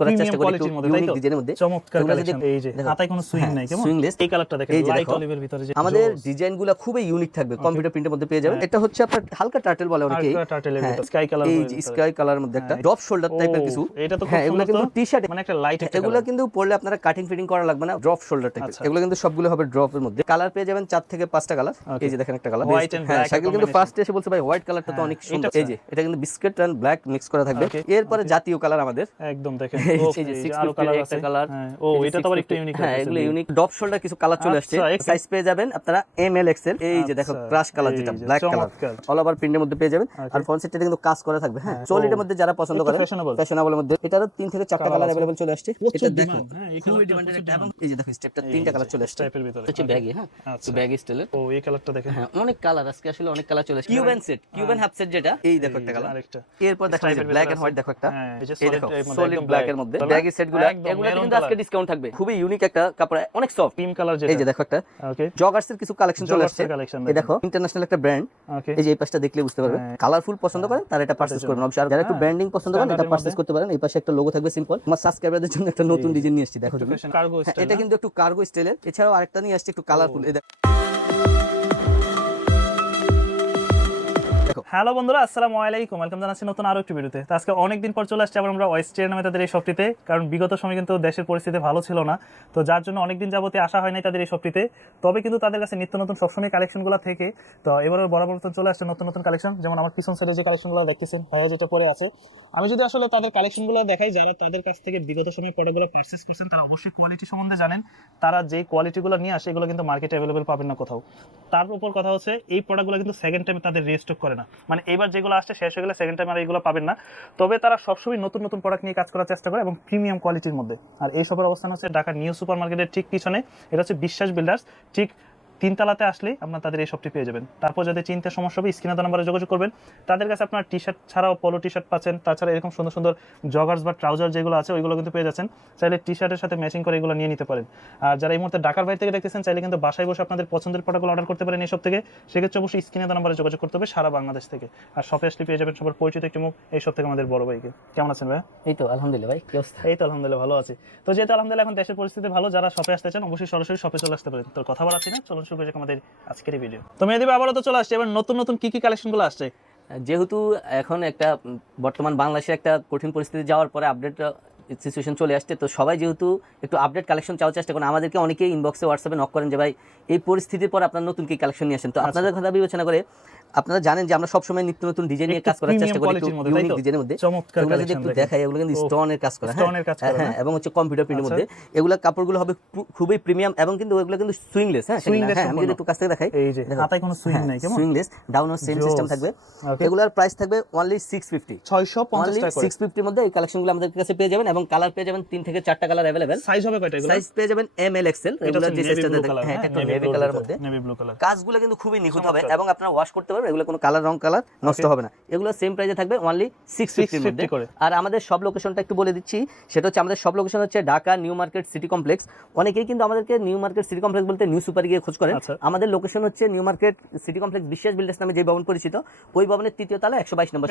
করার চেষ্টা করি একটু ইউনিক ডিজাইনের মধ্যে। চমৎকার কালেকশন। এই যে হাতায় কোনো সুইং নাই, কেমন সুইংলেস। এই কালারটা দেখেন, লাইট অলিভের ভিতরে যে আমাদের ডিজাইনগুলো খুবই ইউনিক থাকবে, কম্পিউটার প্রিন্টের মধ্যে পেয়ে যাবেন। এটা হচ্ছে আপনার হালকা টার্টেল বলে অনেকেই, টার্টেলের ভিতরে স্কাই কালার, এই যে স্কাই কালারের মধ্যে একটা ড্রপ শোল্ডার টাইপের কিছু। এটা তো হ্যাঁ, এগুলো কিন্তু টি-শার্ট, মানে একটা লাইট, এগুলো কিন্তু পরলে আপনারা কাটিং ফিটিং করা লাগবে না, ড্রপ শোল্ডার টাইপের। এগুলো কিন্তু সবগুলো হবে ড্রপের মধ্যে। কালার পেয়ে যাবেন 4 থেকে 5টা কালার। এই যে দেখেন একটা colour white and black. Shakil কিন্তু ফার্স্ট এসে বলছে ভাই হোয়াইট কালারটা তো অনেক সুন্দর। এই যে এটা কিন্তু বিস্কিট এন্ড ব্ল্যাক মিক্স করা থাকবে। এরপরে জাতীয় কালার আমাদের একদম দেখেন, এই যে 650 একটা কালার। ও এটা তো আবার একটু ইউনিক। হ্যাঁ, এগুলো ইউনিক ড্রপ শোল্ডার কিছু কালার চলে আসছে। সাইজ পেয়ে যাবেন আপনারা এম এল এক্সেল। এই যে দেখো ক্রাশ কালার, যেটা ব্ল্যাক কালার অল ওভার প্রিন্টের মধ্যে পেয়ে যাবেন। আর ফ্রন্ট সাইডটা কিন্তু কাজ করা থাকবে। হ্যাঁ, সলিডের মধ্যে যারা পছন্দ করেন, ফ্যাশনেবল মধ্যে এটারও 3 থেকে 4টা কালার अवेलेबल চলে আসছে। এটা দেখো খুবই ডিমান্ডেড একটা, এবং এই যে দেখো স্টেপটা 3টা কালার চলে আসছে টাইপের ভিতরে। হচ্ছে ব্যাগি। হ্যাঁ, তো ব্যাগি স্টাইলের। ও এই কালারটা দেখেন। হ্যাঁ, অনেক কালার আজকে আসলে অনেক কালার চলে আসছে। Cuban set, Cuban half set যেটা, এই দেখো একটা কালার। এরপর দেখো ব্ল্যাক এন্ড হোয়াইট, দেখো একটা, এই দেখো সলিড ব্ল্যাক এর মধ্যে ব্যাগি সেটগুলো। এগুলো কিন্তু আজকে ডিসকাউন্ট থাকবে। খুবই ইউনিক একটা কাপড়, অনেক সফট ক্রিম কালার যেটা। এই যে দেখো একটা জগার্সের কিছু কালেকশন চলে আসছে। এই দেখো ইন্টারন্যাশনাল একটা ব্র্যান্ড। এই যে এই পাশটা দেখলে বুঝতে পারবেন, কালারফুল পছন্দ করেন তারা এটা পারচেজ করবেন। অবশ্যই যারা একটু ব্র্যান্ডিং পছন্দ করেন এটা পারচেজ করতে পারেন। এই পাশে একটা লোগো থাকবে সিম্পল। আমার সাবস্ক্রাইবারদের জন্য একটা নতুন ডিজাইন নিয়ে আসছি, দেখো তুমি। এটা কিন্তু একটু কার্গো স্টাইলের। এছাড়াও আরেকটা নিয়ে আসছে একটু কালারফুল। এই দেখো। হ্যালো বন্ধুরা, আসসালামু আলাইকুম, ওয়েলকাম জানাচ্ছি নতুন আরো একটি ভিডিওতে। তো আজকে অনেকদিন পর চলে আসছে আবার আমরা ওয়েস্টার্ন নামে তাদের এই শপটিতে, কারণ বিগত সময় কিন্তু দেশের পরিস্থিতি ভালো ছিল না, তো যার জন্য অনেকদিন যাবতে আসা হয় নাই তাদের এই শপটিতে। তবে কিন্তু তাদের কাছে নিত্য নতুন সবসময় কালেকশনগুলো থেকে, তো এবারে বরাবর চলে আসছে নতুন নতুন কালেকশন। যেমন আমার পিছন সাইডে যে কালেকশনগুলো দেখতেছেন, ভাইয়া যেটা পরে আছে, আমি যদি আসলে তাদের কালেকশনগুলো দেখাই, যারা তাদের কাছ থেকে বিগত সময় প্রোডাক্টগুলো পারচেজ করছেন তারা অবশ্যই কোয়ালিটি সম্বন্ধে জানেন। তারা যে কোয়ালিটিগুলো নিয়ে আসে এগুলো কিন্তু মার্কেটে অ্যাভেলেবেল পাবেন না কোথাও। তার উপর কথা হচ্ছে এই প্রোডাক্টগুলো কিন্তু সেকেন্ড টাইমে তাদের রিস্টক করে না, মানে এবার যেগুলো আসছে শেষ হয়ে গেলে সেকেন্ড টাইম আর এইগুলো পাবেন না। তবে তারা সবসময় নতুন নতুন প্রোডাক্ট নিয়ে কাজ করার চেষ্টা করে এবং প্রিমিয়াম কোয়ালিটির মধ্যে। আর এই সবের অবস্থান হচ্ছে ঢাকা নিউ সুপার মার্কেটের ঠিক পিছনে। এটা হচ্ছে বিশ্বাস বিল্ডার্স, ঠিক 3 তলাতে আসলেই আপনার তাদের এই শপটি পেয়ে যাবেন। তারপর যদি চিনতে সমস্যা হবে স্ক্রিনে দেওয়া নম্বরে যোগাযোগ করবেন। তাদের কাছে আপনার টি শার্ট ছাড়াও পলো টি শার্ট পাচ্ছেন, তাছাড়া এরকম সুন্দর সুন্দর জগার্স বা ট্রাউজার যেগুলো আছে ওইগুলো কিন্তু পেয়ে যাচ্ছেন। চাইলে টি শার্টের সাথে ম্যাচিং করে এগুলো নিয়ে নিতে পারেন। আর যারা এই মুহূর্তে ঢাকার বাইরে থেকে দেখতেছেন, চাইলে কিন্তু বাসায় বসে আপনাদের পছন্দের প্রোডাক্টগুলো অর্ডার করতে পারেন এই শপ থেকে। সেক্ষেত্রে অবশ্যই স্ক্রিনে দেওয়া নম্বরে যোগাযোগ করতে হবে সারা বাংলাদেশ থেকে। আর শপে আসলে পেয়ে যাবেন সবার পরিচিত একটি মুখ এই শপ থেকে আমাদের বড় ভাইকে। কেমন আছেন ভাই? এই তো আলহামদুলিল্লাহ ভাই, কি অবস্থা? এই তো আলহামদুলিল্লাহ ভালো আছি। তো যেহেতু আলহামদুলিল্লাহ এখন দেশের পরিস্থিতি ভালো, যারা শপে আসতে চান অবশ্যই সরাসরি শপে চলে আসতে পারেন। তো কথা বলাচ্ছি না, চলুন শুরু করি আমাদের আজকের এই ভিডিও। তো মেহেদী ভাই আবারও তো চলে আসছে, এবার নতুন নতুন কি কি কালেকশনগুলো আসছে? যেহেতু এখন একটা বর্তমান বাংলাদেশে একটা কঠিন পরিস্থিতি যাওয়ার পরে আপডেট সিচুয়েশন চলে আসছে, তো সবাই যেহেতু একটু আপডেট কালেকশন চাওয়ার চেষ্টা করেন, আমাদেরকে অনেকেই ইনবক্সে হোয়াটসঅ্যাপে নক করেন যে ভাই এই পরিস্থিতির পর আপনার নতুন কি কালেকশন নিয়ে আসেন। তো আপনাদের কথা বিবেচনা করে আপনারা জানেন যে আমরা সবসময় নিত্য নতুন ডিজাইন নিয়ে কাজ করার চেষ্টা করি, ইউনিক ডিজাইনের মধ্যে। এগুলো যদি একটু দেখাই, এগুলো কিন্তু স্টোনের কাজ করা, হ্যাঁ, এবং হচ্ছে কম্পিউটার প্রিন্টের মধ্যে। এগুলো কাপড়গুলো হবে খুবই প্রিমিয়াম, এবং কিন্তু এগুলো কিন্তু সুইংলেস। হ্যাঁ, আমি যদি একটু কাছ থেকে দেখাই, এই যে হাতায় কোনো সুইং নাই, কেমন সুইংলেস, ডাউন সেম সিস্টেম থাকবে। এগুলোর প্রাইস থাকবে অনলি 650 টাকা। 650 এর মধ্যে এই কালেকশনগুলো আমাদের কাছে পেয়ে যাবেন, এবং কালার পেয়ে যাবেন 3 থেকে 4টা কালার अवेलेबल। সাইজ হবে কয়টা এগুলো? সাইজ পেয়ে যাবেন এম এল এক্সেল। এগুলো যে সাইজটা দেখেন, হ্যাঁ, এটা একটু নেভি কালারের মধ্যে, নেভি ব্লু কালার। কাজগুলো কিন্তু খুবই নিখুঁত হবে এবং আপনারা ওয়াশ করতে পারবেন, এগুলো কোনো কালার রং কালার নষ্ট হবে না। এগুলো সেম প্রাইসে থাকবে অনলি 650 এর মধ্যে। আর আমাদের সব লোকেশনটা একটু বলে দিচ্ছি, সেটা হচ্ছে আমাদের সব লোকেশন হচ্ছে Dhaka new market city complex. অনেকেই কিন্তু আমাদেরকে নিউ মার্কেট সিটি কমপ্লেক্স বলতে নিউ সুপার গিয়ে খোঁজ করেন। আমাদের লোকেশন হচ্ছে নিউ মার্কেট সিটি কমপ্লেক্স বিশ্বাস বিল্ডার্স নামে যে ভবন পরিচিত, ওই ভবনের 3য় তলা 122 নম্বর।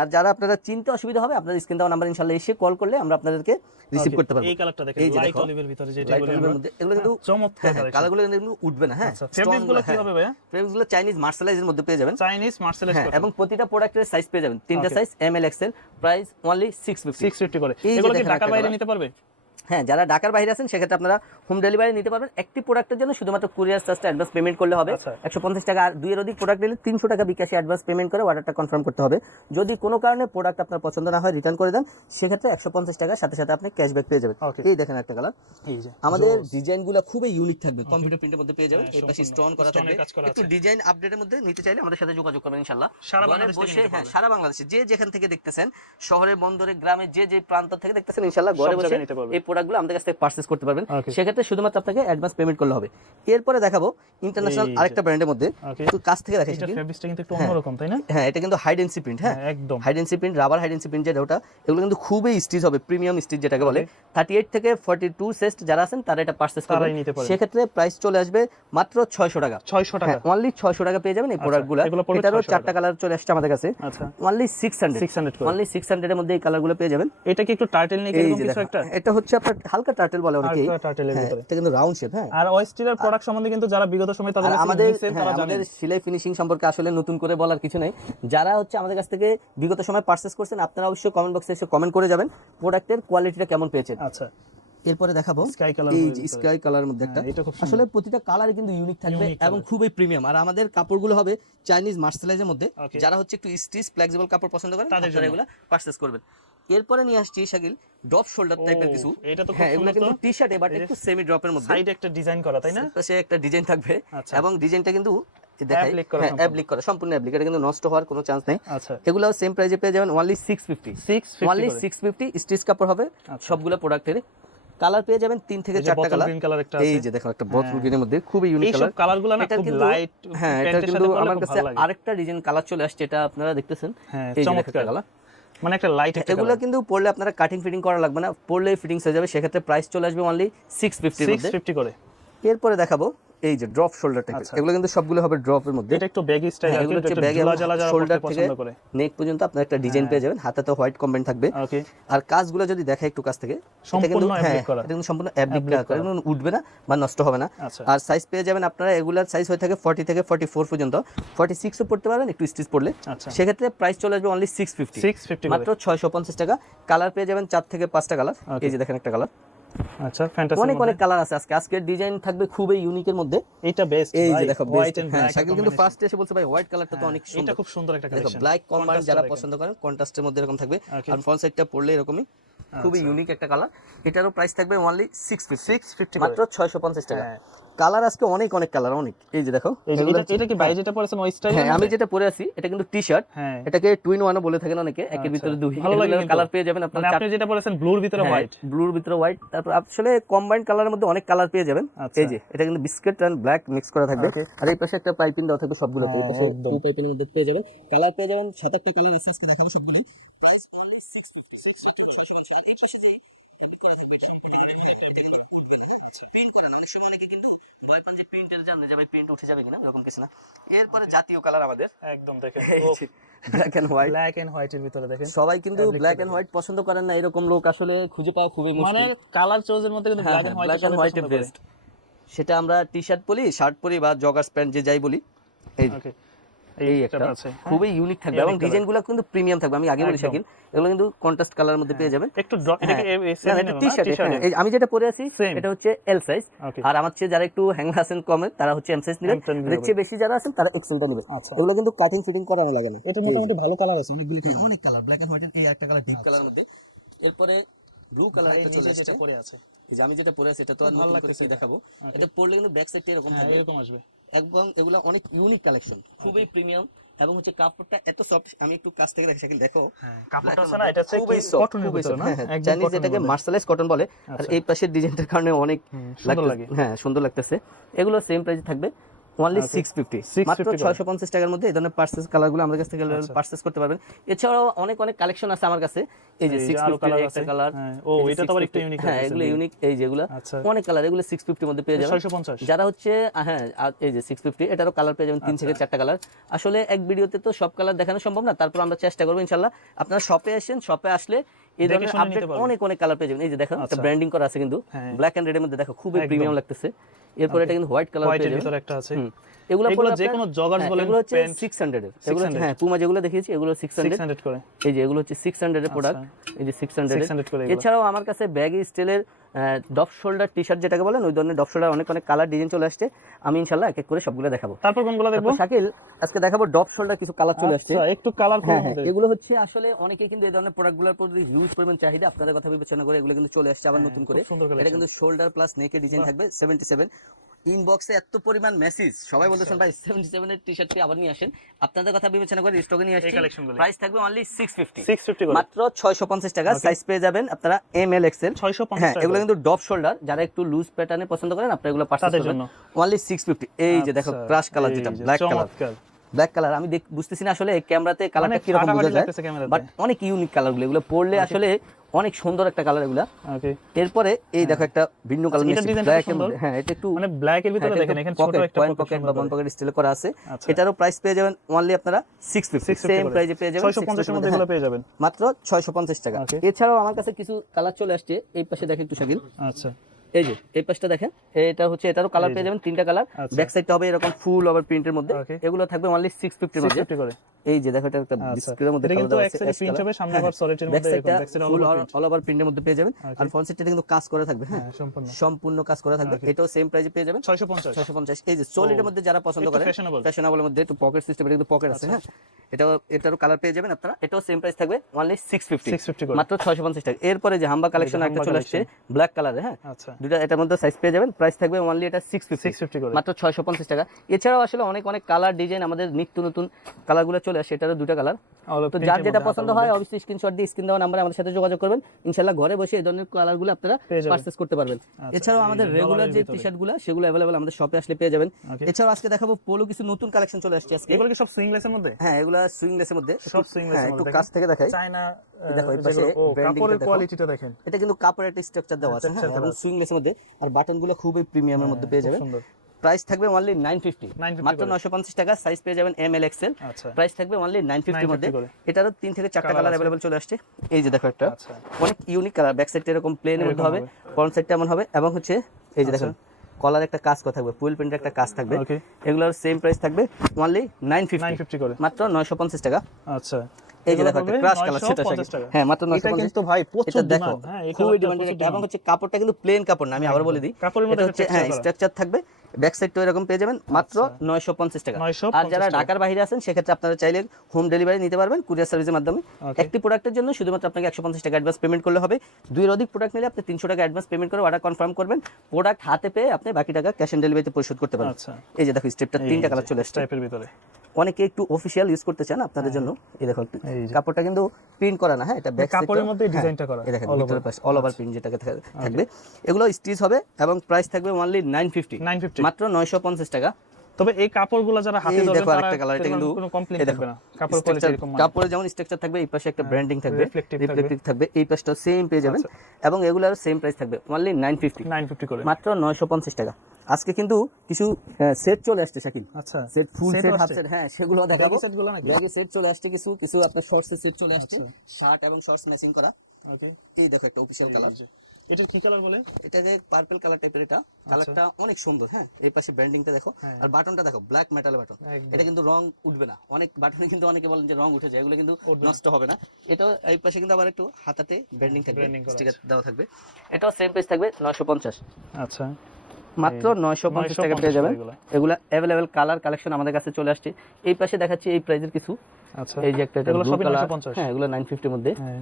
আর যারা আপনারা চিনতে অসুবিধা হবে, আপনাদের স্ক্রিন দেওয়া নাম্বার ইনশাআল্লাহ এসে কল করলে আমরা আপনাদেরকে রিসিভ করতে পারবো। এই কালারটা দেখেন, লাইট অলিভের ভিতরে যেটা মধ্যে, এগুলো কিন্তু চমৎকার কালারগুলো কিন্তু উঠবে না। হ্যাঁ, ফেব্রিকগুলো কি হবে ভাই? ফেব্রিকগুলো চাইনিজ মার্শালাইজের মধ্যে পেয়ে যাবেন, চাইনিজ মার্শালাইজ, এবং প্রতিটা প্রোডাক্টের সাইজ পেয়ে যাবেন 3টা size M L XL. Price only 650 করে। এগুলো কি ঢাকার বাইরে নিতে পারবে? হ্যাঁ, যারা ঢাকার বাইরে আছেন সেক্ষেত্রে আপনারা হোম ডেলিভারি নিতে পারবেন। একটি প্রোডাক্টের জন্য শুধুমাত্র কুরিয়ার চার্জটা অ্যাডভান্স পেমেন্ট করলে হবে 150 টাকা। আর 2 এর অধিক প্রোডাক্ট নিলে 300 টাকা বিকাশে অ্যাডভান্স পেমেন্ট করে অর্ডারটা কনফার্ম করতে হবে। যদি কোনো কারণে প্রোডাক্ট আপনার পছন্দ না হয় রিটার্ন করে দেন, সেক্ষেত্রে 150 টাকার সাথে সাথে আপনি ক্যাশব্যাক পেয়ে যাবেন। এই দেখেন একটা কালার। এই যে আমাদের ডিজাইনগুলো খুবই ইউনিক থাকবে, কম্পিউটার প্রিন্টের মধ্যে পেয়ে যাবেন। এই পাশে স্টোন করা থাকবে। একটু ডিজাইন আপডেটের মধ্যে নিতে চাইলে আমাদের সাথে যোগাযোগ করবেন ইনশাআল্লাহ। সারা বাংলাদেশে বসে, হ্যাঁ, সারা বাংলাদেশে যে যেখান থেকে দেখতেছেন, শহরে, বন্দরে, গ্রামে যে যে প্রান্ত থেকে দেখতেছেন, ইনশাআল্লাহ ঘরে বসে এই প্রোডাক্টগুলো আমাদের কাছ থেকে পারচেজ করতে পারবেন। সেক্ষেত্রে শুধুমাত্র আপনাকে অ্যাডভান্স পেমেন্ট করলে হবে। এরপরে দেখাবো ইন্টারন্যাশনাল আরেকটা ব্র্যান্ডের মধ্যে, একটু কাছ থেকে দেখাই। এটা ফেব্রিকটা কিন্তু একটু অন্যরকম, তাই না? হ্যাঁ, এটা কিন্তু হাইড এন্ড সি প্রিন্ট। হ্যাঁ, একদম hide and C print, rubber hide and C print যেটা, ওটা এগুলো কিন্তু খুবই স্টিচ হবে, প্রিমিয়াম স্টিচ যেটাকে বলে। 38 থেকে 42 চেস্ট যারা আছেন তারা এটা পারচেজ করবেন, নিতে পারবেন। সেক্ষেত্রে প্রাইস চলে আসবে মাত্র 600 টাকা। 600 টাকা অনলি 600 টাকা পেয়ে যাবেন এই প্রোডাক্টগুলো। এগুলো পড়বে এটারও 600 চারটা কালার চলে আসছে আমাদের কাছে, আচ্ছা অনলি 600 করে। অনলি 600 এর মধ্যে এই কালারগুলো পেয়ে যাবেন। এটা কি একটু টার্টেল নেক এই এরকম যে কিছু দেখো, একটা? এটা হচ্ছে আপনার হালকা টার্টেল বলে অনেকেই, হালকা টার্টেলের হ্যাঁ, ভিতরে। এটা কিন্তু রাউন্ড শেপ। হ্যাঁ, আর ওয়েস্টিলার প্রোডাক্ট সম্বন্ধে কিন্তু যারা বিগত সময় তাদের আর কাছে আমাদের নিছেন তারা জানেন। আমাদের সেলাই ফিনিশিং সম্পর্কে আসলে নতুন করে বলার কিছু নাই। যারা হচ্ছে আমাদের কাছ থেকে বিগত সময় পারচেজ করছেন আপনারা অবশ্যই কমেন্ট বক্সে এসে কমেন্ট করে যাবেন প্রোডাক্টের কোয়ালিটিটা কেমন পেয়েছেন। আচ্ছা এরপরে দেখাবো স্কাই কালার, এই যে স্কাই কালার মধ্যে একটা, এটা খুব সুন্দর। আসলে প্রতিটা কালার কিন্তু ইউনিক থাকবে Unique এবং খুবই প্রিমিয়াম। আর আমাদের কাপড়গুলো হবে চাইনিজ মার্সেলাইজের মধ্যে, Okay. যারা হচ্ছে একটু স্টিচ ফ্লেক্সিবল কাপড় পছন্দ করেন তাদের আপনারা জন্য। এগুলো পারচেজ করবেন। এরপরে নিয়ে আসছি শাকিল ড্রপ শোল্ডার টাইপের কিছু, এটা তো খুব হ্যাঁ এগুলো সুন্দর কিন্তু তো। টি শার্ট এবার একটু সেমি ড্রপের মধ্যে, সাইডে একটা ডিজাইন করা তাই না? পাশে একটা ডিজাইন থাকবে আচ্ছা। এবং ডিজাইনটা কিন্তু দেখাই, Applique করা হ্যাঁ সম্পূর্ণ। অ্যাপ্লিক করা সম্পূর্ণ অ্যাপ্লিক, এটা কিন্তু নষ্ট হওয়ার কোনো চান্স নেই। আচ্ছা এগুলো সেম প্রাইসে পেয়ে যাবেন অনলি 650 650 অনলি 650 স্টিচ কাপড় হবে সবগুলো প্রোডাক্টের। কালার পেয়ে যাবেন 3 থেকে এই যে 4টা bottle কালার। green color একটা এই আছে। যে দেখো একটা বটল গ্রিনের মধ্যে খুবই ইউনিক এই সব কালার। কালারগুলো না এটা খুব কিন্তু লাইট, হ্যাঁ এটা প্যান্টের কিন্তু সাথে পরলে আমার খুব কাছে ভালো লাগে। আরেকটা ডিজাইন কালার চলে আসছে, এটা আপনারা দেখতেছেন, হ্যাঁ, এই যে দেখো চমৎকার। একটা কালার। মানে একটা লাইট একটা এগুলো কিন্তু পরলে আপনারা কাটিং ফিটিং করা লাগবে না, পরলেই ফিটিংস হয়ে যাবে, সেক্ষেত্রে প্রাইস চলে আসবে অনলি 650 এর মধ্যে। 650 করে। এরপরে দেখাবো এই যে ড্রপ শোল্ডার টাইপের, এগুলো কিন্তু সবগুলো হবে ড্রপের মধ্যে। এটা একটু ব্যাগি স্টাইল হ্যাঁ, আছে, এগুলো হচ্ছে একটু ব্যাগ ঝোলা ঝালা যারা শোল্ডার পড়তে থেকে পছন্দ করে। নেক পর্যন্ত আপনারা একটা ডিজাইন পেয়ে যাবেন, হাতে তো হোয়াইট কম্বাইন থাকবে। ওকে আর কাজগুলো যদি দেখা একটু কাছ থেকে, এটা সম্পূর্ণ কিন্তু হ্যাঁ applique করা। এটা কিন্তু সম্পূর্ণ অ্যাপ্লিক করা, এটা কিন্তু উঠবে না বা নষ্ট হবে না। আচ্ছা। আর সাইজ পেয়ে যাবেন আপনারা, এগুলার সাইজ হয়ে থাকে 40 থেকে 44 পর্যন্ত, 46 ও পড়তে পারেন একটু স্টিচ পড়লে। আচ্ছা। সেক্ষেত্রে প্রাইস চলে আসবে অনলি 650 650 মাত্র 650 টাকা। কালার পেয়ে যাবেন 4 থেকে 5টা কালার, এই যে দেখেন একটা কালার, আচ্ছা ফ্যান্টাসি অনেক অনেক কালার আছে। আজকের ডিজাইন থাকবে খুবই ইউনিকের মধ্যে। এটা বেস্ট এই যে দেখো হোয়াইট এন্ড হ্যাঁ ব্ল্যাক। শাকিল কিন্তু ফার্স্ট এসে বলছে ভাই হোয়াইট কালারটা তো অনেক এটা সুন্দর। খুব সুন্দর একটা দেখো কালেকশন। ব্ল্যাক কম্বাইন যারা পছন্দ করেন কন্ট্রাস্টের মধ্যে এরকম থাকবে, Okay. আর ফ্রন্ট সাইডটা পড়লে এরকমই খুবই ইউনিক একটা কালার। এটারও প্রাইস থাকবে অনলি 650 মাত্র 650 টাকা। হ্যাঁ। কালার আজকে অনেক অনেক কালার অনেক, এই যে দেখো এই যে এগুলো এটা কি বাইরে যেটা পড়েছেন ওই স্টাইল? হ্যাঁ আমি যেটা পরে আছি এটা কিন্তু টি শার্ট, হ্যাঁ। এটাকে টুইন ওয়ানও বলে থাকেন অনেকে, একের ভিতরে দুই। ভালো লাগে কিন্তু। কালার পেয়ে যাবেন মানে আপনারা, আপনি যেটা পড়েছেন ব্লুর ভিতরে হোয়াইট। ব্লুর ভিতরে হোয়াইট, তারপর আসলে কম্বাইন্ড কালারের মধ্যে অনেক কালার পেয়ে যাবেন। আচ্ছা। এই যে এটা কিন্তু বিস্কিট এন্ড ব্ল্যাক মিক্স করা থাকবে, আর এই পাশে একটা পাইপিং দেওয়া থাকবে সবগুলো, এই পাশে টু পাইপিং মধ্যে পেয়ে যাবেন। কালার পেয়ে যাবেন 7-8টা কালার আছে, আজকে দেখাবো সবগুলো। প্রাইস অনলি 650 মাত্র 650। আর এই পাশে যে এমনি করা থাকবে সম্পূর্ণ আরেক একটা এটা কিন্তু খুলবে না, প্রিন্ট করা না। অনেক সময় অনেকে কিন্তু ভয় পান যে প্রিন্টের জানলে যে ভাই প্রিন্ট উঠে যাবে কিনা, এরকম কিছু না। এরপরে জাতীয় কালার আমাদের একদম দেখেন black and white. Black and হোয়াইটের ভিতরে দেখেন। সবাই কিন্তু ব্ল্যাক এন্ড হোয়াইট পছন্দ করেন না, এরকম লোক আসলে খুঁজে পাওয়া খুবই মানে মুশকিল। কালার চয়েসের মধ্যে কিন্তু black and black and white white best. সেটা আমরা টি শার্ট পরি, শার্ট পরি বা জগার্স প্যান্ট যে যাই বলি, এই যে ওকে এই একটা আছে খুবই ইউনিক থাকবে এবং ডিজাইনগুলো কিন্তু প্রিমিয়াম থাকবে। আমি আগে বলি শাকিল, এগুলো কিন্তু কন্ট্রাস্ট কালারের মধ্যে পেয়ে যাবেন। একটু এটা কি না, এটা টি-শার্ট, আমি যেটা পরে আছি Same. এটা হচ্ছে এল সাইজ, Okay. আর আমার চেয়ে যারা একটু হ্যাঙ্গার আছেন কমে তারা হচ্ছে এম সাইজ নেবেন, M size এর চেয়ে বেশি যারা আছেন তারা এক্সেলটা নেবেন। আচ্ছা। এগুলো কিন্তু কাটিং ফিটিং করানো লাগে না। এটা মোটামুটি ভালো কালার আছে অনেকগুলি। অনেক কালার, ব্ল্যাক এন্ড হোয়াইট, এই একটা কালার ডিপ কালারের মধ্যে। এরপরে ব্লু কালার একটা চলে আসছে, যেটা পরে আছে এই যে আমি যেটা পরে আছি এটা তো আর নতুন করে কি দেখাবো, এটা পরলে কিন্তু ব্যাক সাইডটা এরকম থাকবে, এরকম আসবে। এবং এগুলো অনেক ইউনিক কালেকশন, খুবই প্রিমিয়াম এবং হচ্ছে কাপড়টা এত সফট। আমি একটু কাছ থেকে দেখি শাকিল, দেখো কাপড়টা আছে না, এটা হচ্ছে খুবই কি soft, কটনের খুবই ভিতরে soft, না? হ্যাঁ, একদম চাইনিজ cotton এটাকে বলে। মার্সালাইজ কটন বলে। আর এই পাশের ডিজাইনটার কারণে অনেক সুন্দর লাগে। হ্যাঁ সুন্দর লাগতেছে। এগুলো সেম প্রাইসে থাকবে অনলি 650 মাত্র 650 টাকার মধ্যে। এই ধরনের পার্সেস কালারগুলো আমাদের কাছ থেকে পার্চেস করতে পারবেন। এছাড়াও অনেক অনেক কালেকশন আছে আমার কাছে, এই যে 650 একটা কালার। ও এটা তো আবার একটু ইউনিক। হ্যাঁ এগুলো ইউনিক, এই যেগুলো আচ্ছা। অনেক কালার, এগুলো 650 মধ্যে পেয়ে যাবেন। 650 যারা হচ্ছে হ্যাঁ এই যে 650, এটারও কালার পেয়ে যাবেন 3 থেকে 4টা কালার। আসলে এক ভিডিওতে তো সব কালার দেখানো সম্ভব না, তারপর আমরা চেষ্টা করবো ইনশাআল্লাহ। আপনারা শপে আসেন, শপে আসলে এই ধরনের আপডেট অনেক অনেক কালার পেয়ে যাবেন। এই যে দেখো একটা ব্র্যান্ডিং করা আছে কিন্তু ব্ল্যাক এন্ড রেড এর মধ্যে, দেখো খুবই প্রিমিয়াম লাগতেছে। এরপর এটা কিন্তু হোয়াইট কালার পেয়ে হোয়াইটের যাবেন। ভিতরে একটা আছে। এগুলো যে কোনো জগার্স বলেন, এগুলো হচ্ছে 600 এর, এগুলো হ্যাঁ পুমা যেগুলো দেখিয়েছি এগুলো 600 করে। এই যে এগুলো হচ্ছে 600 এর প্রোডাক্ট, এই যে 600 করে এর। এগুলো। এছাড়াও আমার কাছে ব্যাগি স্টাইলের ডপ শোল্ডার টি শার্ট যেটাকে বলেন, ওই ধরনের ডপ শোল্ডার অনেক অনেক কালার ডিজাইন চলে আসছে। আমি ইনশাআল্লাহ এক এক করে সবগুলো দেখাবো। তারপর কোনগুলো দেখবো শাকিল আজকে দেখাবো ডপ শোল্ডার কিছু কালার চলে আসছে। আচ্ছা একটু কালারফুল হ্যাঁ মধ্যে। এগুলো হচ্ছে আসলে অনেকেই কিন্তু এই ধরনের প্রোডাক্টগুলোর প্রতি হিউজ পরিমাণ চাহিদা, আপনাদের কথা বিবেচনা করে এগুলো কিন্তু চলে আসছে আবার নতুন করে। এটা কিন্তু শোল্ডার প্লাস নেকের ডিজাইন থাকবে 77। ইনবক্সে এত পরিমাণ মেসেজ, সবাই বলতেছেন ভাই 77 এর টি-শার্টটি আবার নিয়ে আসেন। আপনাদের কথা বিবেচনা করে স্টকে নিয়ে আসছি। প্রাইস থাকবে অনলি 650 করে। মাত্র 650 টাকা। সাইজ পেয়ে যাবেন আপনারা এম এল এক্সেল 650 হ্যাঁ এগুলো কিন্তু ডপ শোল্ডার, যারা একটু লুজ প্যাটার্নে পছন্দ করেন আপনারা এগুলো পারচেজ করবেন অনলি 650। এই যে দেখো ক্রাশ কালার, যেটা ব্ল্যাক কালার, ব্ল্যাক কালার। আমি বুঝতেছি না আসলে ক্যামেরাতে কালারটা কি রকম বোঝা যায়, বাট অনেক ইউনিক কালারগুলো, এগুলো পরলে আসলে অনেক সুন্দর একটা কালার এগুলা। ওকে, এরপরে এই দেখো একটা ভিন্ন কালার এটা মিক্স ডিজাইনটা ব্ল্যাক সুন্দর। হ্যাঁ এটা একটু মানে ব্ল্যাক এর ভিতরে দেখেন এখানে ছোট একটা পকেট বা বন পকেট স্টাইল করা আছে। আচ্ছা। এটারও প্রাইস পেয়ে যাবেন অনলি আপনারা 650 সেম প্রাইসে পেয়ে যাবেন 650 এর মধ্যে এগুলো পেয়ে যাবেন মাত্র 650 টাকা। Okay. এছাড়াও আমার কাছে কিছু কালার চলে আসছে, এই পাশে দেখেন একটু শাকিল, আচ্ছা এই যে এই পাশটা দেখেন, এটা হচ্ছে এটারও কালার পেয়ে যাবেন তিনটা কালার। আচ্ছা। ব্যাক সাইডটা হবে এরকম ফুল ওভার প্রিন্টের মধ্যে, Okay. এগুলো থাকবে অনলি 650 এর মধ্যে। 650 করে। এই যে দেখো এটা একটা আচ্ছা। বিস্কুটের মধ্যে এটা কালার কিন্তু দেওয়া এক আছে, সাইডে ash প্রিন্ট color। হবে, সামনে হ্যাঁ, আবার সলিডের ব্যাক মধ্যে এরকম সাইডটা ব্যাক সাইডে ফুল অল প্রিন্ট। অল ওভার প্রিন্টের মধ্যে পেয়ে যাবেন। Okay. আর ফ্রন্ট সাইডটা কিন্তু কাজ করা থাকবে, হ্যাঁ হ্যাঁ, সম্পূর্ণ সম্পূর্ণ কাজ করা থাকবে। Okay. এটাও সেম প্রাইসে পেয়ে যাবেন 650। 650। এই যে সলিডের মধ্যে যারা পছন্দ একটু করে fashionable। ফ্যাশনেবলের মধ্যে একটু পকেট সিস্টেম, এটা কিন্তু পকেট আছে, হ্যাঁ এটারও কালার পেয়ে যাবেন আপনারা। এটাও সেম প্রাইস থাকবে অনলি 650 করে। মাত্র 650 টাকা। এরপরে যে হাম্বা কালেকশন একটা হাম্বা চলে আসছে ব্ল্যাক কালারে, হ্যাঁ আচ্ছা দুটো এটার মধ্যে সাইজ পেয়ে যাবেন, প্রাইস থাকবে অনলি এটা 650 করে। মাত্র 650 টাকা। এছাড়াও আসলে অনেক অনেক কালার ডিজাইন আমাদের নিত্য নতুন কালারগুলো চলে আসে, এটারও দুটো কালার। তো যার যেটা পছন্দ হয় অবশ্যই স্ক্রিনশট দিয়ে স্ক্রিন দেওয়া নাম্বারে আমাদের সাথে যোগাযোগ করবেন, ইনশাআল্লাহ ঘরে বসে এই ধরনের কালারগুলো আপনারা পেয়ে যাবেন। পারচেজ করতে পারবেন। এছাড়াও আমাদের রেগুলার যে টি-শার্টগুলো সেগুলো अवेलेबल আমাদের শপে আসলে পেয়ে যাবেন। Okay. এছাড়াও আজকে দেখাবো পোলো কিছু নতুন কালেকশন চলে আসছে আজকে। এগুলো কি সব সুইংলেসের মধ্যে? হ্যাঁ এগুলা সুইংলেসের মধ্যে, সব সুইংলেসের হ্যাঁ মধ্যে। একটু কাছ থেকে দেখাই। চায়না দেখো এই পাশে ব্র্যান্ডিংটা কাপড়ের দেখো, কোয়ালিটিটা দেখেন। এটা কিন্তু কাপড়ের একটা স্ট্রাকচার দেওয়া আছে, হ্যাঁ এবং সুইংলেসের মধ্যে, আর বাটনগুলো খুবই প্রিমিয়ামের মধ্যে পেয়ে যাবেন। সুন্দর। প্রাইস থাকবে অনলি 950 মাত্র 950 টাকা। সাইজ পেয়ে যাবেন এম এল এক্সেল। আচ্ছা প্রাইস থাকবে অনলি 950 মধ্যে। করে। এটারও 3 থেকে 4টা কালার अवेलेबल চলে আসছে। এই যে দেখো একটা আচ্ছা অনেক ইউনিক কালার, ব্যাক সাইডটা এরকম প্লেনের মধ্যে এরকম হবে, হবে। ফ্রন্ট সাইডটা এমন হবে এবং হচ্ছে এই যে দেখেন কলার একটা কাজ করা থাকবে, ফুল প্রিন্টের একটা কাজ থাকবে। Okay. এগুলোর সেম প্রাইস থাকবে অনলি 950 950 করে। মাত্র 950 টাকা। আচ্ছা এই যে দেখো একটা ক্রাশ কালার, সেটা 950 টাকা। হ্যাঁ মাত্র এটা 950। কিন্তু ভাই প্রচুর এটা দেখো ডিমান্ড। হ্যাঁ এটা খুবই ডিমান্ডেড একটা, এবং হচ্ছে কাপড়টা কিন্তু প্লেন কাপড় না, আমি আবার বলে দিই কাপড়ের মধ্যে এটা হচ্ছে হ্যাঁ স্ট্রাকচার থাকবে, ব্যাক সাইডটাও এরকম পেয়ে যাবেন মাত্র 950 টাকা। 950 আর যারা ঢাকার বাইরে আছেন সেক্ষেত্রে আপনারা চাইলে হোম ডেলিভারি নিতে পারবেন কুরিয়ার সার্ভিসের মাধ্যমে। Okay. একটি প্রোডাক্টের জন্য শুধুমাত্র আপনাকে 150 টাকা অ্যাডভান্স পেমেন্ট করলে হবে। দুইয়ের অধিক প্রোডাক্ট নিলে আপনি 300 টাকা অ্যাডভান্স পেমেন্ট করে অর্ডার কনফার্ম করবেন, প্রোডাক্ট হাতে পেয়ে আপনি বাকি টাকা ক্যাশ অন ডেলিভারিতে পরিশোধ করতে পারবেন। আচ্ছা এই যে দেখো স্টেপটা 3টা কালার চলে আসছে। টাইপের ভিতরে অনেকে একটু অফিশিয়াল ইউজ করতে চান আপনাদের জন্য, এই দেখো এই যে। কাপড়টা কিন্তু প্রিন্ট করা না, হ্যাঁ এটা ব্যাক কাপড়ের মধ্যে ডিজাইনটা করা এই দেখেন ভিতরের পাশে অল ওভার প্রিন্ট যেটা থাকবে, এগুলো স্টিচ হবে এবং প্রাইস থাকবে অনলি 950 মাত্র 950 টাকা। তবে এই কাপড়গুলো যারা হাতে এই ধরবেন দেখো তারা আরেকটা কালার, এটা কিন্তু কোনো কমপ্লেইন এই দেখো থাকবে না, কাপড় কোয়ালিটি এরকম মানে। কাপড়ের যেমন স্ট্রাকচার থাকবে, এই পাশে একটা ব্র্যান্ডিং থাকবে, reflective রিফ্লেক্টিভ থাকবে, এই পাশটা সেম পেয়ে যাবেন এবং এগুলোর সেম প্রাইস থাকবে অনলি 950 950 করে। মাত্র 950 টাকা। আজকে কিন্তু কিছু সেট চলে আসছে শাকিল, আচ্ছা সেট ফুল Set সেট ও হাফ আসছে? সেট, হ্যাঁ সেগুলো দেখাবো। Baggy set গুলো নাকি? ব্যাগি সেট চলে আসছে, কিছু কিছু আপনার শর্টস এর সেট চলে আসছে, শার্ট এবং শর্টস ম্যাচিং করা। ওকে, এই দেখো একটা অফিশিয়াল কালার, এটা কি কালার বলে? এটা যে পার্পল কালার টাইপের, এটা কালারটা অনেক সুন্দর, হ্যাঁ এই পাশে ব্র্যান্ডিংটা দেখো আর বাটনটা দেখো ব্ল্যাক মেটাল বাটন, এটা কিন্তু রং উঠবে না। অনেক বাটনে কিন্তু অনেকে বলেন যে রং উঠে যায়, এগুলো কিন্তু নষ্ট হবে না। এটা এই পাশে কিন্তু আবার একটু হাতাতে ব্র্যান্ডিং থাকবে, স্টিকার দেওয়া থাকবে। এটাও সেম প্রাইস থাকবে 950 আচ্ছা মাত্র 950 টাকা পেয়ে যাবেন। এগুলা अवेलेबल কালার কালেকশন আমাদের কাছে চলে আসছে। এই পাশে দেখাচ্ছি এই প্রাইজের কিছু, আচ্ছা এই যে একটা এগুলো ব্লু সবই কালার, 950? হ্যাঁ এগুলো 950 মধ্যে। হ্যাঁ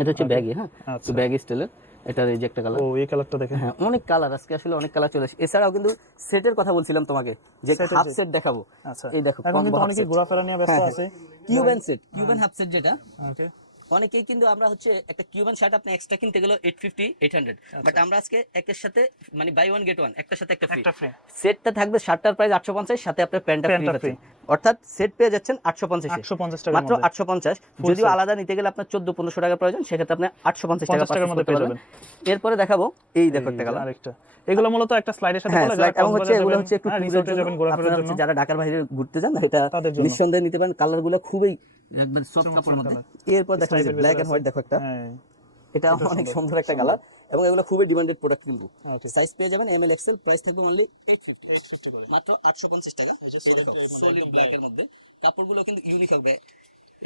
এটা হচ্ছে ব্যাগি, হ্যাঁ আচ্ছা। ব্যাগি স্টাইলের, এটার এই যে একটা কালার। ও এই কালারটা দেখেন। হ্যাঁ অনেক কালার, আজকে আসলে অনেক কালার চলে আসে। এছাড়াও কিন্তু সেটের কথা বলছিলাম তোমাকে, যে হাফ সেট দেখাবো। আচ্ছা এই দেখো এখন কিন্তু অনেকে ঘোরাফেরা নিয়ে ব্যস্ত আছে। Cuban set, Cuban half set যেটা ওকে অনেকেই কিন্তু আমরা হচ্ছে একটা কিউবান শার্ট আপনি এক্সট্রা কিনতে গেলে 850 800, বাট আমরা আজকে একের সাথে মানে বাই ওয়ান গেট ওয়ান, একটার সাথে একটা ফ্রি। সেটটা থাকবে, শার্টটার প্রাইস 850, সাথে আপনার প্যান্টটা ফ্রি পাচ্ছেন, অর্থাৎ সেট পেয়ে যাচ্ছেন 850 টাকা মাত্র 850। যদিও আলাদা নিতে গেলে আপনার 1400-1500 টাকা প্রয়োজন, সেক্ষেত্রে আপনি 850 টাকার মধ্যে পেয়ে যাবেন। এরপরে দেখাবো এই দেখো একটা কালার, আরেকটা এগুলো মূলত একটা স্লাইডের সাথে বলা যায়, এবং হচ্ছে এগুলো হচ্ছে একটু রিসোর্টে যাবেন ঘোরাফেরার আপনারা জন্য, হচ্ছে যারা ঢাকার বাইরে ঘুরতে যান এটা নিঃসন্দেহে নিতে পারেন। কালারগুলো খুবই একদম সফট কাপড়ের মধ্যে। এরপর দেখা যায় ব্ল্যাক এন্ড হোয়াইট, দেখো একটা, হ্যাঁ এটা অনেক সুন্দর একটা কালার এবং এগুলো খুবই ডিমান্ডেড প্রোডাক্ট কিন্তু। সাইজ পেয়ে যাবেন এম এল এক্সেল, প্রাইস থাকবে অনলি 850 করে মাত্র 850 টাকা। সলিড ব্ল্যাক এর মধ্যে কাপড়গুলো কিন্তু ইউনিক হবে।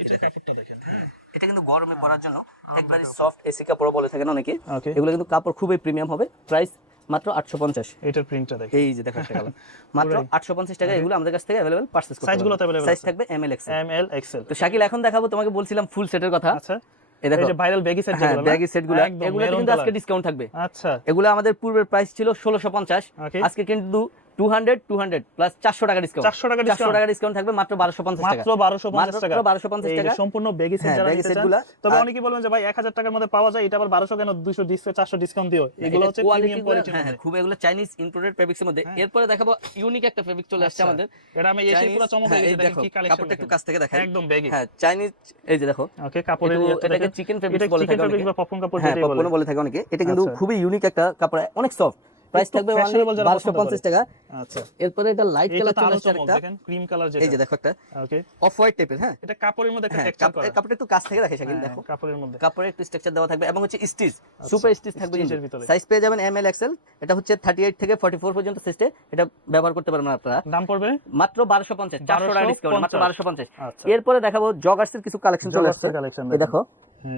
এটা কাপড়টা দেখেন, হ্যাঁ এটা কিন্তু গরমে পরার জন্য একবারে সফট এসি কাপড় বলে থাকেন অনেকে। ওকে এগুলো কিন্তু কাপড় খুবই প্রিমিয়াম হবে, প্রাইস মাত্র 850। এটার প্রিন্টটা দেখেন, এই যে দেখো একটা কালার মাত্র 850 টাকা। এগুলো আমাদের কাছ থেকে अवेलेबल পারচেজ করতে সাইজগুলো তো अवेलेबल সাইজ থাকবে M L XL. M L XL. তো শাকিল এখন দেখাবো, তোমাকে বলছিলাম ফুল সেটের কথা। আচ্ছা এই দেখো এই যে ভাইরাল ব্যাগি সেট যেগুলো, ব্যাগি সেটগুলো, এগুলো কিন্তু আজকে ডিসকাউন্ট থাকবে। আচ্ছা এগুলো আমাদের পূর্বের প্রাইস ছিল 1650, Okay. আজকে কিন্তু 200 প্লাস 400 টাকা ডিসকাউন্ট, 400 টাকা 400 টাকা ডিসকাউন্ট থাকবে মাত্র 1250 টাকা, মাত্র 1250 টাকা, 1250 এই টাকা যে সম্পূর্ণ বেগি সেট হ্যাঁ, যারা baggy নিতে set চান। গুলা। তবে আর- অনেকেই বলবেন যে ভাই 1000 টাকার মধ্যে পাওয়া যায়, এটা আবার 1200 কেন, 200 400 ডিসকাউন্ট দিও, এগুলো হচ্ছে প্রিমিয়াম কোয়ালিটির হ্যাঁ মধ্যে। খুব এগুলো চাইনিজ ইম্পোর্টেড ফেব্রিক্স এর মধ্যে। এরপরে দেখাবো ইউনিক একটা ফেব্রিক চলে আসছে আচ্ছা, আমাদের, এটা আমি এসে পুরো চমক হয়ে হ্যাঁ, এই গেছে, দেখেন দেখো কি কালেকশন, কাপড়টা একটু কাছ থেকে দেখাই, একদম বেগি। হ্যাঁ চাইনিজ, এই যে দেখো ওকে, কাপড়ের একটু ইয়েটা এটাকে দেখেন, চিকেন এটা ফেব্রিক্স বলে চিকেন থাকে ফেব্রিক অনেকে, বা পপকর্ন কাপড় হ্যাঁ যেটাই বলে। পপকর্ন বলে থাকে অনেকে। এটা কিন্তু আচ্ছা। খুবই ইউনিক একটা কাপড়, অনেক সফট, প্রাইস একটু থাকবে fashionable যারা পছন্দ 1250 টাকা। আচ্ছা, এরপরে এটা লাইট এটা কালার তো চলে আরো আসছে চমক, একটা, দেখেন ক্রিম কালার যেটা, এই যে দেখো একটা ওকে, অফ হোয়াইট টাইপের, হ্যাঁ এটা কাপড়ের মধ্যে একটা হ্যাঁ টেক্সচার করা, কাপড়টা একটু কাছ থেকে দেখে শাকিল, হ্যাঁ, দেখো কাপড়ের মধ্যে কাপড়ের একটু স্ট্রাকচার দেওয়া থাকবে এবং হচ্ছে স্টিচ, সুপার স্টিচ থাকবে stitch এর কিন্তু। ভিতরে। সাইজ পেয়ে যাবেন এম এল এক্সেল, এটা হচ্ছে 38 থেকে 44 পর্যন্ত সাইজে, এটা ব্যবহার করতে পারবেন আপনারা। দাম পড়বে মাত্র 1250, 400 টাকা ডিসকাউন্ট, মাত্র 1250। আচ্ছা। এরপরে দেখাবো জগার্সের কিছু কালেকশন চলে আসছে, জগার্সের collection এই দেখো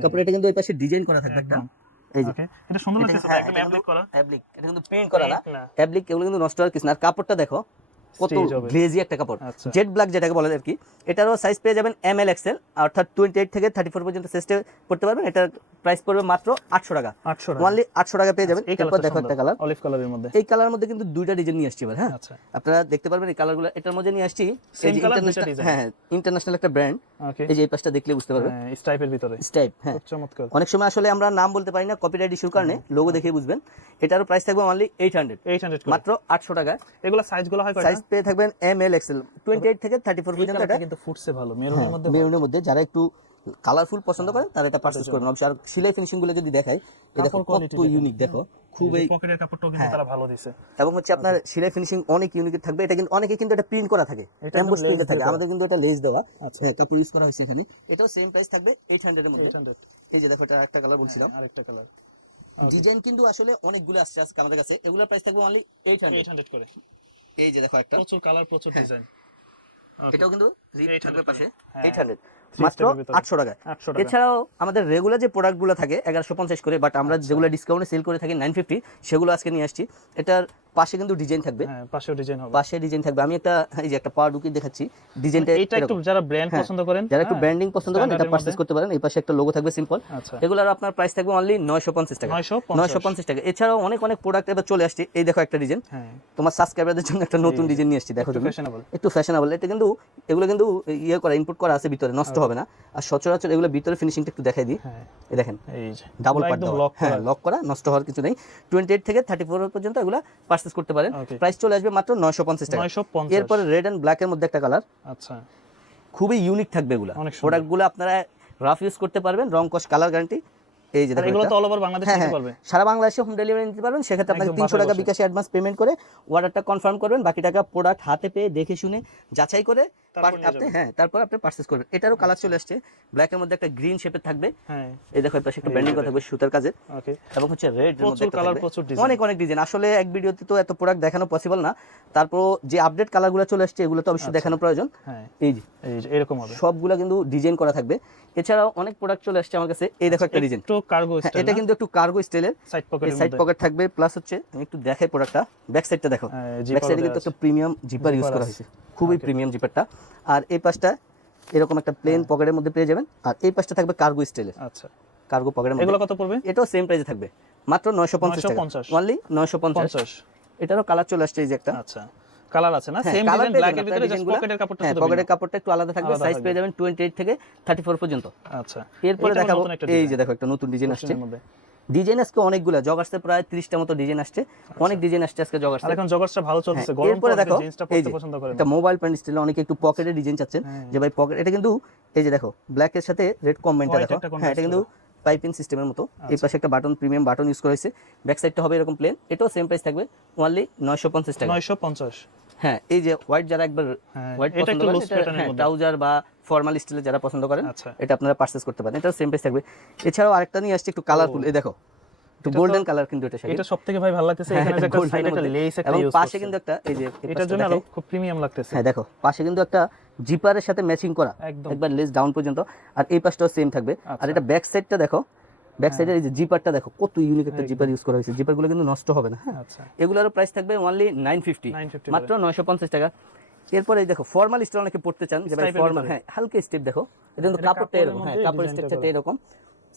তারপরে এটা কিন্তু এই পাশে ডিজাইন করা থাকবে একটা, এই যে ওকে, এটা সুন্দর এটা লাগছে, হ্যাঁ, একদম এটা অ্যাপ্লিক করা, ফ্যাব্রিক, এটা কিন্তু প্রিন্ট করা না, Print না। ফ্যাব্রিক, এগুলো কিন্তু নষ্ট হওয়ার কিছু না। আর কাপড়টা দেখো কত Stitch হবে। গ্লেজি একটা কাপড়, আচ্ছা। জেড ব্ল্যাক যেটাকে বলে আর কি। এটারও সাইজ পেয়ে যাবেন এম এল এক্সেল, অর্থাৎ 28 থেকে 34 পর্যন্ত সাইজে পড়তে পারবেন। এটার প্রাইস পড়বে মাত্র 800 টাকা, 800 টাকা। অনলি 800 টাকা পেয়ে যাবেন। এই এরপর কালারটা দেখো একটা কালার, অলিভ কালারের মধ্যে, এই কালারের মধ্যে কিন্তু দুইটা ডিজাইন নিয়ে আসছি এবার, হ্যাঁ আচ্ছা, আপনারা দেখতে পারবেন এই কালারগুলো। এটার মধ্যে নিয়ে আসছি এই যে Same colour, দুইটা ইন্টারন্যাশনাল, design। হ্যাঁ ইন্টারন্যাশনাল একটা ব্র্যান্ড, ওকে, এই যে এই পাশটা দেখলে বুঝতে পারবেন স্টাইপের ভিতরে, স্টাইপ, হ্যাঁ খুব চমৎকার, অনেক সময় আসলে আমরা নাম বলতে পারি না কপিরাইট ইস্যুর কারণে, লোগো দেখে বুঝবেন। এটারও প্রাইস থাকবে অনলি 800, 800 করে। মাত্র 800 টাকা। এগুলা সাইজগুলো হয় কয়টা? সাইজ পেয়ে থাকবেন এম এল এক্সেল, 28 থেকে 34 এই পর্যন্ত। কালারটা এটা কিন্তু ফুটছে ভালো, মেরুনের মধ্যে মেরুনের মধ্যে যারা একটু কালারফুল পছন্দ করেন তারা এটা পারচেজ করবেন অবশ্যই। আর সিলাই ফিনিশিং গুলো যদি দেখাই, এই দেখো কাপড় quality কত ইউনিক, দেখো খুবই, পকেটের কাপড়টাও কিন্তু তারা ভালো দিছে, এবং হচ্ছে আপনার সিলাই ফিনিশিং অনেক ইউনিক থাকবে। এটা কিন্তু অনেকে কিন্তু এটা প্রিন্ট করা থাকে, এটা এমবোস একদম প্রিন্ট lace থাকে, দিয়ে আমাদের কিন্তু এটা লেস দেওয়া, আচ্ছা। হ্যাঁ কাপড় ইউজ করা হয়েছে এখানে। এটাও সেম প্রাইস থাকবে 800 এর মধ্যে। 800, এই যে দেখো এটা একটা কালার বলছিলাম, আরেকটা কালার, ডিজাইন কিন্তু আসলে অনেকগুলো আসছে আজকে আমাদের কাছে, এগুলোর প্রাইস থাকবে অনলি 800। 800 করে। এই যে দেখো একটা, প্রচুর কালার, প্রচুর ডিজাইন, এটাও কিন্তু রিপ 800 থাকবে পাশে, হ্যাঁ। 800 Three মাত্র step এর ভিতরে। 800 টাকা। 800 টাকা। এছাড়াও আমাদের রেগুলার যে প্রোডাক্টগুলো থাকে 1150 করে, বাট আমরা যেগুলো ডিসকাউন্টে সেল করে থাকি 950, সেগুলো আজকে নিয়ে আসছি। এটার পাশে কিন্তু ডিজাইন থাকবে, হ্যাঁ, পাশেও ডিজাইন হবে। পাশে ডিজাইন থাকবে। আমি একটা এই যে একটা পাওয়ার ঢুকিয়ে দেখাচ্ছি, ডিজাইনটা এটা একটু যারা ব্র্যান্ড হ্যাঁ, পছন্দ করেন, যারা একটু হ্যাঁ, ব্র্যান্ডিং পছন্দ করেন এটা standard এর পারচেজ মধ্যে। করতে পারেন। এই পাশে একটা লোগো থাকবে সিম্পল, আচ্ছা। এগুলোর আপনার প্রাইস থাকবে অনলি 950 টাকা, 950 টাকা। এছাড়াও অনেক অনেক প্রোডাক্ট এবার চলে আসছে। এই দেখো একটা ডিজাইন, হ্যাঁ, তোমার সাবস্ক্রাইবারদের জন্য একটা নতুন ডিজাইন নিয়ে আসছি, দেখো একটু তুমি, fashionable। একটু ফ্যাশনেবল। এটা কিন্তু এগুলো কিন্তু ইয়ে করা, ইনপুট করা আছে ভিতরে, নষ্ট হবে না। আর সচরাচর এগুলো ভিতরে ফিনিশিংটা একটু দেখাই দিই, হ্যাঁ, এই দেখেন এই যে ডাবল এগুলো পার্ট একদম দেওয়া, লক হ্যাঁ করা, লক করা, নষ্ট হওয়ার কিছু নেই। 28 থেকে 34 পর্যন্ত এগুলো পারচেজ করতে পারেন। Okay. প্রাইস চলে আসবে মাত্র 950 টাকা। 950। এরপরে রেড এন্ড ব্ল্যাক এর মধ্যে একটা কালার, আচ্ছা, খুবই ইউনিক থাকবে এগুলো। অনেক সুন্দর। প্রোডাক্টগুলো আপনারা রাফ ইউজ করতে পারবেন, রং কস কালার গ্যারান্টি। এই যে আর দেখো এগুলো এটা। তো অল ওভার বাংলাদেশ হ্যাঁ, নিতে হ্যাঁ, পারবে, সারা বাংলাদেশে হোম ডেলিভারি নিতে পারবেন। সেক্ষেত্রে আপনাকে একদম 300 টাকা বাসায় বসে। বিকাশে অ্যাডভান্স পেমেন্ট করে অর্ডারটা কনফার্ম করবেন, বাকি টাকা প্রোডাক্ট হাতে পেয়ে দেখে শুনে যাচাই করে তারপর নিয়ে আপনি যাবেন। হ্যাঁ তারপর আপনি পারচেজ করবেন। এটারও কালার চলে আসছে, ব্ল্যাক এর মধ্যে একটা গ্রিন শেপের থাকবে, হ্যাঁ, এই দেখো এর পাশে একটা এই ব্যান্ডিং যে করা থাকবে সুতার কাজের, ওকে, এবং হচ্ছে রেড এর মধ্যে প্রচুর একটা কালার, থাকবে। প্রচুর ডিজাইন, অনেক অনেক ডিজাইন, আসলে এক ভিডিওতে তো এত প্রোডাক্ট দেখানো পসিবল না। তারপর যে আপডেট কালারগুলো চলে আসছে এগুলো তো অবশ্যই দেখানো প্রয়োজন। হ্যাঁ, এই যে এই যে এরকম হবে, সবগুলা কিন্তু ডিজাইন করা থাকবে। এছাড়াও অনেক প্রোডাক্ট চলে আসছে আমার কাছে, এই দেখো একটা ডিজাইন, একটু কার্গো স্টাইল, এটা কিন্তু একটু কার্গো স্টাইলের, সাইড পকেটের সাইড মধ্যে, পকেট থাকবে, প্লাস হচ্ছে আমি একটু দেখাই প্রোডাক্টটা, ব্যাক সাইডটা দেখো, হ্যাঁ, ব্যাক জিপারও সাইডে দেওয়া কিন্তু আছে। একটা প্রিমিয়াম জিপার ইউজ জিপার করা আছে। হয়েছে, খুবই প্রিমিয়াম জিপারটা। আর এই পাশটা এরকম একটা প্লেন পকেটের মধ্যে পেয়ে যাবেন, আর এই পাশটা থাকবে কার্গো স্টাইলের, আচ্ছা, কার্গো পকেটের মধ্যে। এগুলো কত পড়বে? এটাও সেম প্রাইসে থাকবে, মাত্র 950 টাকা, 950 অনলি 950। 50। এটারও কালার চলে আসছে, এই যে একটা, আচ্ছা, কালার আছে না, হ্যাঁ, সেম colour ডিজাইন পেয়ে ব্ল্যাক যাবেন এর ভিতরে, আপনারা জাস্ট ডিজাইনগুলো। পকেটের কাপড়টা হ্যাঁ, শুধু পকেটের ভিন্ন। কাপড়টা একটু আলাদা থাকবে, আলাদা সাইজ থাকবে। পেয়ে যাবেন 28 থেকে 34 পর্যন্ত। আচ্ছা, এরপরে এটা দেখাবো নতুন একটা এই ডিজাইন, যে দেখো একটা নতুন ডিজাইন আসছে, কুশনের মধ্যে। ডিজাইন আজকে অনেকগুলো, জগার্সে প্রায় 30টা মতো ডিজাইন আসছে, অনেক ডিজাইন আসছে আজকে আর জগার্সে। এখন জগার্সটা ভালো চলতেছে, গরম এরপরে পরে দেখো জিন্সটা এই পরতে যে পছন্দ করেন, এটা মোবাইল প্যান্ট স্টাইলে অনেকে একটু পকেটে ডিজাইন চাচ্ছেন, যে ভাই পকেট, এটা কিন্তু এই যে দেখো ব্ল্যাক এর সাথে রেড কম্বাইনটা White দেখো, একটা হ্যাঁ এটা কিন্তু পাইপিং সিস্টেমের মতো। এই পাশে একটা বাটন, প্রিমিয়াম বাটন ইউজ করা হয়েছে, ব্যাক সাইডটা হবে এরকম প্লেন। এটাও সেম প্রাইস থাকবে অনলি 950 টাকা। 950। হ্যাঁ, এই যে হোয়াইট যারা একবার হ্যাঁ, হোয়াইট এটা পছন্দ একটু করেন, loose pattern এর মধ্যে। ট্রাউজার বা ফর্মাল স্টাইলে যারা পছন্দ করেন, আচ্ছা। এটা আপনারা পারচেজ করতে পারেন। এটাও সেম প্রাইস থাকবে। এছাড়াও আরেকটা নিয়ে আসছে একটু কালারফুল, এই দেখো একটু গোল্ডেন কালার, কিন্তু এটা এটা সবথেকে ভাই ভালো লাগতেছে, এখানে যে একটা golden সাইডে এর একটা মধ্যে। লেস একটা এবং ইউজ পাশে করছে, কিন্তু একটা এই যে এই এটার জন্য পাশটা আরো দেখাই। খুব প্রিমিয়াম লাগতেছে। হ্যাঁ দেখো পাশে কিন্তু একটা জিপারের সাথে ম্যাচিং করা, একদম। একবার লেস ডাউন পর্যন্ত, আর এই পাশটাও সেম থাকবে। আর আচ্ছা। এটা ব্যাক সাইডটা দেখো, ব্যাক সাইডের এই যে জিপারটা দেখো কত ইউনিক একটা জিপার ইউজ করা হয়েছে, জিপারগুলো কিন্তু নষ্ট হবে না। হ্যাঁ, আচ্ছা, এগুলোর প্রাইস থাকবে অনলি 950, 950 মাত্র 950 টাকা। এরপরে এই দেখো ফর্মাল স্টাইল অনেকে পড়তে চান, যে ভাই Stripe এর ফর্মাল, ভিতরে। হ্যাঁ হালকা স্টেপ দেখো, এটা কিন্তু এটা কাপড়টা কাপড়ের এরকম, হ্যাঁ মধ্যে কাপড়ের design টা স্ট্রাকচারটা করা। এরকম,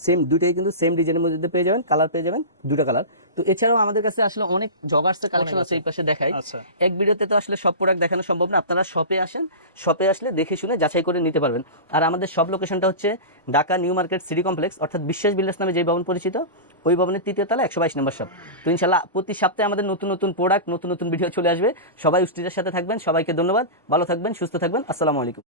সেম দুইটাই কিন্তু সেম ডিজাইনের মধ্যে পেয়ে যাবেন, কালার পেয়ে যাবেন, দুটো কালার। তো এছাড়াও আমাদের কাছে আসলে অনেক জগার্সের কালেকশন আছে, এই পাশে দেখাই। আচ্ছা। এক ভিডিওতে তো আসলে সব প্রোডাক্ট দেখানো সম্ভব না, আপনারা শপে আসেন, শপে আসলে দেখে শুনে যাচাই করে নিতে পারবেন। আর আমাদের সব লোকেশনটা হচ্ছে Dhaka new market city complex, অর্থাৎ বিশ্বাস বিল্ডার্স নামে যে ভবন পরিচিত, ওই ভবনের 3য় তলা 122 নম্বর শপ। তো ইনশাল্লাহ প্রতি সপ্তাহে আমাদের নতুন নতুন প্রোডাক্ট, নতুন নতুন ভিডিও চলে আসবে। সবাই উস্টিটার সাথে থাকবেন। সবাইকে ধন্যবাদ, ভালো থাকবেন, সুস্থ থাকবেন। আসসালামু আলাইকুম।